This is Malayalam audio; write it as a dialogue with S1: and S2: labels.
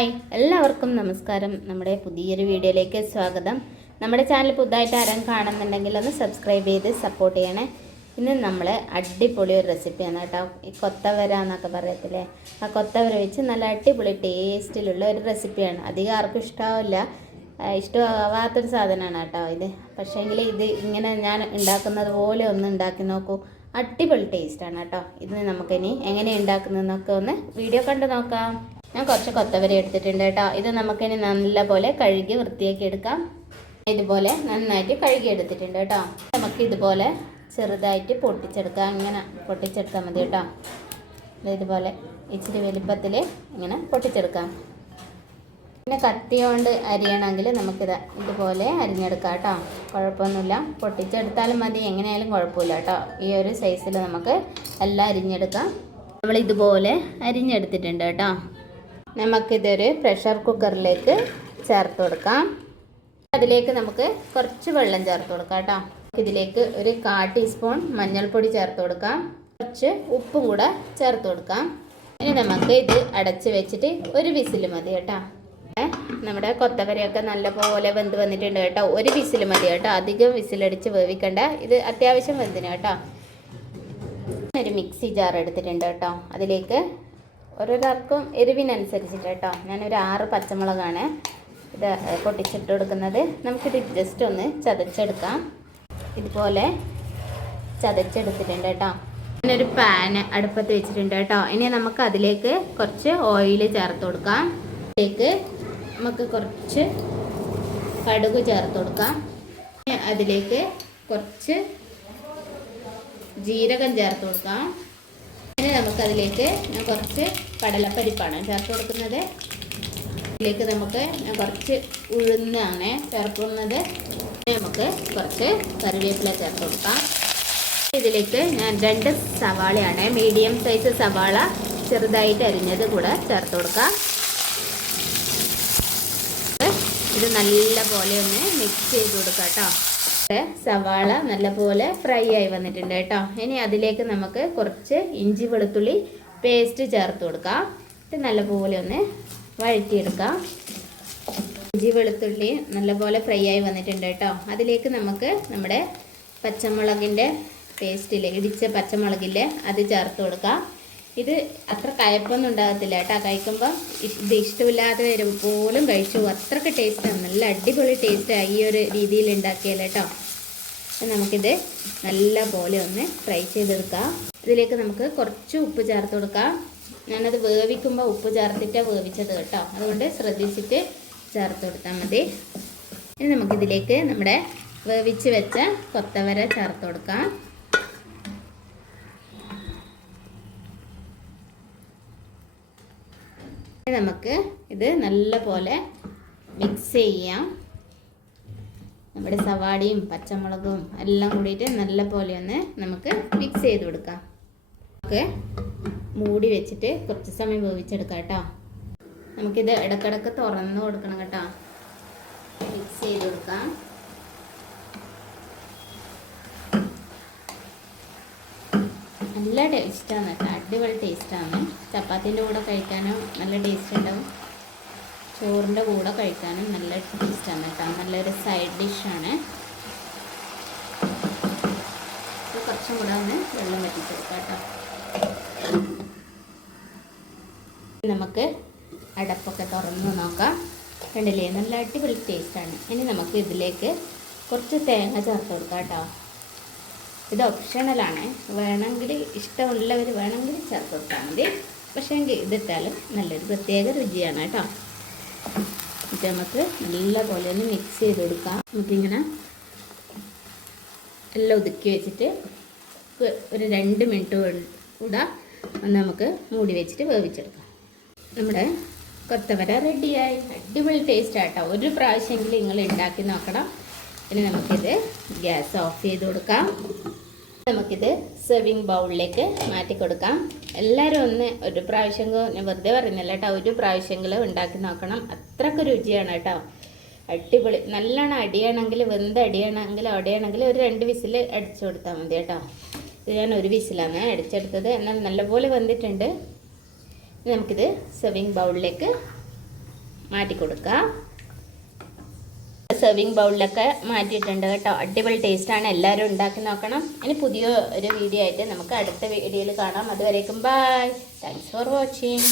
S1: ഹായ് എല്ലാവർക്കും നമസ്കാരം. നമ്മുടെ പുതിയൊരു വീഡിയോയിലേക്ക് സ്വാഗതം. നമ്മുടെ ചാനൽ പുതുതായിട്ട് ആരും കാണുന്നുണ്ടെങ്കിൽ ഒന്ന് സബ്സ്ക്രൈബ് ചെയ്ത് സപ്പോർട്ട് ചെയ്യണേ. ഇന്ന് നമ്മൾ അടിപൊളി ഒരു റെസിപ്പിയാണ് കേട്ടോ. ഈ കൊത്തവര എന്നൊക്കെ പറയത്തില്ലേ? ആ കൊത്തവര വെച്ച് നല്ല അടിപൊളി ടേസ്റ്റിലുള്ള ഒരു റെസിപ്പിയാണ് അധികം ആർക്കും ഇഷ്ടമാവില്ല ഇഷ്ടമാവാത്തൊരു സാധനമാണ് കേട്ടോ ഇത്. പക്ഷേങ്കിൽ ഇത് ഇങ്ങനെ ഞാൻ ഉണ്ടാക്കുന്നത് പോലെ ഒന്ന് ഉണ്ടാക്കി നോക്കൂ. അടിപൊളി ടേസ്റ്റാണ് കേട്ടോ. ഇത് നമുക്കിനി എങ്ങനെ ഉണ്ടാക്കുന്നതെന്നൊക്കെ ഒന്ന് വീഡിയോ കണ്ടു നോക്കാം. ഞാൻ കുറച്ച് കൊത്തവര എടുത്തിട്ടുണ്ട് കേട്ടോ. ഇത് നമുക്കിനി നല്ലപോലെ കഴുകി വൃത്തിയാക്കി എടുക്കാം. ഇതുപോലെ നന്നായിട്ട് കഴുകി എടുത്തിട്ടുണ്ട് കേട്ടോ. നമുക്ക് ഇതുപോലെ ചെറുതായിട്ട് പൊട്ടിച്ചെടുക്കാം. ഇങ്ങനെ പൊട്ടിച്ചെടുത്താൽ മതി കേട്ടോ. ഇതുപോലെ ഇച്ചിരി വലിപ്പത്തിൽ ഇങ്ങനെ പൊട്ടിച്ചെടുക്കാം. പിന്നെ കത്തി കൊണ്ട് അരിയണമെങ്കിൽ നമുക്കിത് ഇതുപോലെ അരിഞ്ഞെടുക്കാം കേട്ടോ. കുഴപ്പമൊന്നുമില്ല. പൊട്ടിച്ചെടുത്താലും മതി. എങ്ങനെയായാലും കുഴപ്പമില്ല കേട്ടോ. ഈ ഒരു സൈസിൽ നമുക്ക് എല്ലാം അരിഞ്ഞെടുക്കാം. നമ്മൾ ഇതുപോലെ അരിഞ്ഞെടുത്തിട്ടുണ്ട് കേട്ടോ. നമുക്കിതൊരു പ്രഷർ കുക്കറിലേക്ക് ചേർത്ത് കൊടുക്കാം. അതിലേക്ക് നമുക്ക് കുറച്ച് വെള്ളം ചേർത്ത് കൊടുക്കാം കേട്ടോ. ഇതിലേക്ക് ഒരു കാ ടീസ്പൂൺ മഞ്ഞൾപ്പൊടി ചേർത്ത് കൊടുക്കാം. കുറച്ച് ഉപ്പും കൂടെ ചേർത്ത് കൊടുക്കാം. ഇനി നമുക്ക് ഇത് അടച്ച് വെച്ചിട്ട് ഒരു വിസിൽ മതി കേട്ടോ. നമ്മുടെ കൊത്തവരയൊക്കെ നല്ലപോലെ വെന്ത് വന്നിട്ടുണ്ട് കേട്ടോ. ഒരു വിസിൽ മതി കേട്ടോ. അധികം വിസിലടിച്ച് വേവിക്കണ്ട. ഇത് അത്യാവശ്യം വെന്തിന് കേട്ടോ. ഒരു മിക്സി ജാർ എടുത്തിട്ടുണ്ട് കേട്ടോ. അതിലേക്ക് ഓരോരാൾക്കും എരിവിനനുസരിച്ചിട്ട് കേട്ടോ ഞാനൊരു ആറ് പച്ചമുളകാണ് ഇത് പൊട്ടിച്ചിട്ട് കൊടുക്കുന്നത്. നമുക്കിത് ജസ്റ്റ് ഒന്ന് ചതച്ചെടുക്കാം. ഇതുപോലെ ചതച്ചെടുത്തിട്ടുണ്ട് കേട്ടോ. ഞാനൊരു പാന് അടുപ്പത്ത് വെച്ചിട്ടുണ്ട് കേട്ടോ. ഇനി നമുക്ക് അതിലേക്ക് കുറച്ച് ഓയിൽ ചേർത്ത് കൊടുക്കാം. അതിലേക്ക് നമുക്ക് കുറച്ച് കടുക് ചേർത്ത് കൊടുക്കാം. അതിലേക്ക് കുറച്ച് ജീരകം ചേർത്ത് കൊടുക്കാം. ഇനി നമുക്കതിലേക്ക് ഞാൻ കുറച്ച് കടലപ്പരിപ്പാണ് ചേർത്ത് കൊടുക്കുന്നത്. ഇതിലേക്ക് നമുക്ക് ഞാൻ കുറച്ച് ഉഴുന്നാണ് ചേർക്കുന്നത് നമുക്ക് കുറച്ച് കറിവേപ്പില ചേർത്ത് കൊടുക്കാം. ഇതിലേക്ക് ഞാൻ രണ്ട് സവാളയാണ് മീഡിയം സൈസ് സവാള ചെറുതായിട്ട് അരിഞ്ഞത് കൂടെ ചേർത്ത് കൊടുക്കാം. ഇത് നല്ല പോലെ ഒന്ന് മിക്സ് ചെയ്ത് കൊടുക്കാം കേട്ടോ. സവാള നല്ലപോലെ ഫ്രൈ ആയി വന്നിട്ടുണ്ട് കേട്ടോ. ഇനി അതിലേക്ക് നമുക്ക് കുറച്ച് ഇഞ്ചി വെളുത്തുള്ളി പേസ്റ്റ് ചേർത്ത് കൊടുക്കാം. ഇത് നല്ലപോലെ ഒന്ന് വഴറ്റിയെടുക്കാം. ഇഞ്ചി വെളുത്തുള്ളി നല്ലപോലെ ഫ്രൈ ആയി വന്നിട്ടുണ്ട് കേട്ടോ. അതിലേക്ക് നമുക്ക് നമ്മുടെ പച്ചമുളകിന്റെ പേസ്റ്റിൽ ഇടിച്ച പച്ചമുളകില്ലേ അത് ചേർത്ത് കൊടുക്കാം. ഇത് അത്ര കയപ്പൊന്നും ഉണ്ടാകത്തില്ല കേട്ടോ. കഴിക്കുമ്പം ഇത് ഇഷ്ടമില്ലാതെ വരും പോലും കഴിച്ചു പോകും. അത്രയ്ക്ക് ടേസ്റ്റാണ് നല്ല അടിപൊളി ടേസ്റ്റാണ് ഈ ഒരു രീതിയിൽ ഉണ്ടാക്കിയാൽ കേട്ടോ. നമുക്കിത് നല്ല പോലെ ഒന്ന് ഫ്രൈ ചെയ്തെടുക്കാം. ഇതിലേക്ക് നമുക്ക് കുറച്ച് ഉപ്പ് ചേർത്ത് കൊടുക്കാം. ഞാനത് വേവിക്കുമ്പോൾ ഉപ്പ് ചേർത്തിട്ടാണ് വേവിച്ചത് കേട്ടോ. അതുകൊണ്ട് ശ്രദ്ധിച്ചിട്ട് ചേർത്ത് കൊടുത്താൽ മതി. ഇനി നമുക്കിതിലേക്ക് നമ്മുടെ വേവിച്ച് വെച്ച കൊത്തവര ചേർത്ത് കൊടുക്കാം. നമുക്ക് ഇത് നല്ല പോലെ മിക്സ് ചെയ്യാം. നമ്മുടെ സവാടിയും പച്ചമുളകും എല്ലാം കൂടിയിട്ട് നല്ല പോലെ ഒന്ന് നമുക്ക് മിക്സ് ചെയ്ത് കൊടുക്കാം. നമുക്ക് മൂടി വെച്ചിട്ട് കുറച്ച് സമയം വേവിച്ചെടുക്കാം കേട്ടോ. നമുക്കിത് ഇടക്കിടക്ക് തുറന്ന് കൊടുക്കണം കേട്ടോ. മിക്സ് ചെയ്ത് കൊടുക്കാം. നല്ല ടേസ്റ്റാണ്. കേട്ടോ അടിപൊളി ടേസ്റ്റാണ്. ചപ്പാത്തിന്റെ കൂടെ കഴിക്കാനും നല്ല ടേസ്റ്റ് ഉണ്ടാവും. ചോറിന്റെ കൂടെ കഴിക്കാനും നല്ല ടേസ്റ്റാണ് കേട്ടോ. നല്ലൊരു സൈഡ് ഡിഷാണ്. കുറച്ചും കൂടെ ഒന്ന് വെള്ളം വറ്റിച്ചെടുക്കാം കേട്ടോ. നമുക്ക് അടപ്പൊക്കെ തുറന്ന് നോക്കാം. കണ്ടില്ലേ? നല്ല അടിപൊളി ടേസ്റ്റാണ്. ഇനി നമുക്ക് ഇതിലേക്ക് കുറച്ച് തേങ്ങ ചേർത്ത് കൊടുക്കാം കേട്ടോ. ഇത് ഓപ്ഷണലാണ് വേണമെങ്കിൽ ഇഷ്ടമുള്ളവർ വേണമെങ്കിൽ ചേർത്ത് കൊടുത്താൽ മതി. പക്ഷേ എങ്കിൽ ഇതിട്ടാലും നല്ലൊരു പ്രത്യേക രുചിയാണ് കേട്ടോ. ഇത് നമുക്ക് നല്ല പോലെ ഒന്ന് മിക്സ് ചെയ്ത് കൊടുക്കാം. നമുക്കിങ്ങനെ എല്ലാം ഒതുക്കി വെച്ചിട്ട് ഒരു രണ്ട് മിനിറ്റ് കൂടെ ഒന്ന് നമുക്ക് മൂടി വെച്ചിട്ട് വേവിച്ചെടുക്കാം. നമ്മുടെ കൊത്തവര റെഡിയായി അടിപൊളി ടേസ്റ്റ് ആട്ടോ ഒരു പ്രാവശ്യമെങ്കിലും നിങ്ങൾ ഉണ്ടാക്കി നോക്കണം. ഇനി നമുക്കിത് ഗ്യാസ് ഓഫ് ചെയ്ത് കൊടുക്കാം. നമുക്കിത് സെർവിങ് ബൗളിലേക്ക് മാറ്റി കൊടുക്കാം എല്ലാവരും ഒന്ന് ഒരു പ്രാവശ്യം ഞാൻ വെറുതെ പറയുന്നില്ല കേട്ടോ. ഒരു പ്രാവശ്യമെങ്കിലും ഉണ്ടാക്കി നോക്കണം. അത്രയ്ക്ക് രുചിയാണ് കേട്ടോ. അടിപൊളി. നല്ലോണം അടിയാണെങ്കിൽ വെന്ത് അടിയാണെങ്കിൽ അടിയാണെങ്കിൽ ഒരു രണ്ട് വിസിൽ അടിച്ചു കൊടുത്താൽ മതി കേട്ടോ. ഇത് ഞാൻ ഒരു വിസിലാണ് അടിച്ചെടുത്തത്. എന്നാൽ നല്ലപോലെ വന്നിട്ടുണ്ട് നമുക്കിത് സെർവിങ് ബൗളിലേക്ക് മാറ്റി കൊടുക്കാം സെർവിങ് ബൗളിലൊക്കെ മാറ്റിയിട്ടുണ്ട് കേട്ടോ. അടിപൊളി ടേസ്റ്റാണ് എല്ലാവരും ഉണ്ടാക്കി നോക്കണം. ഇനി പുതിയ ഒരു വീഡിയോ ആയിട്ട് നമുക്ക് അടുത്ത വീഡിയോയിൽ കാണാം. അതുവരേക്കും ബൈ താങ്ക്സ് ഫോർ വാച്ചിങ്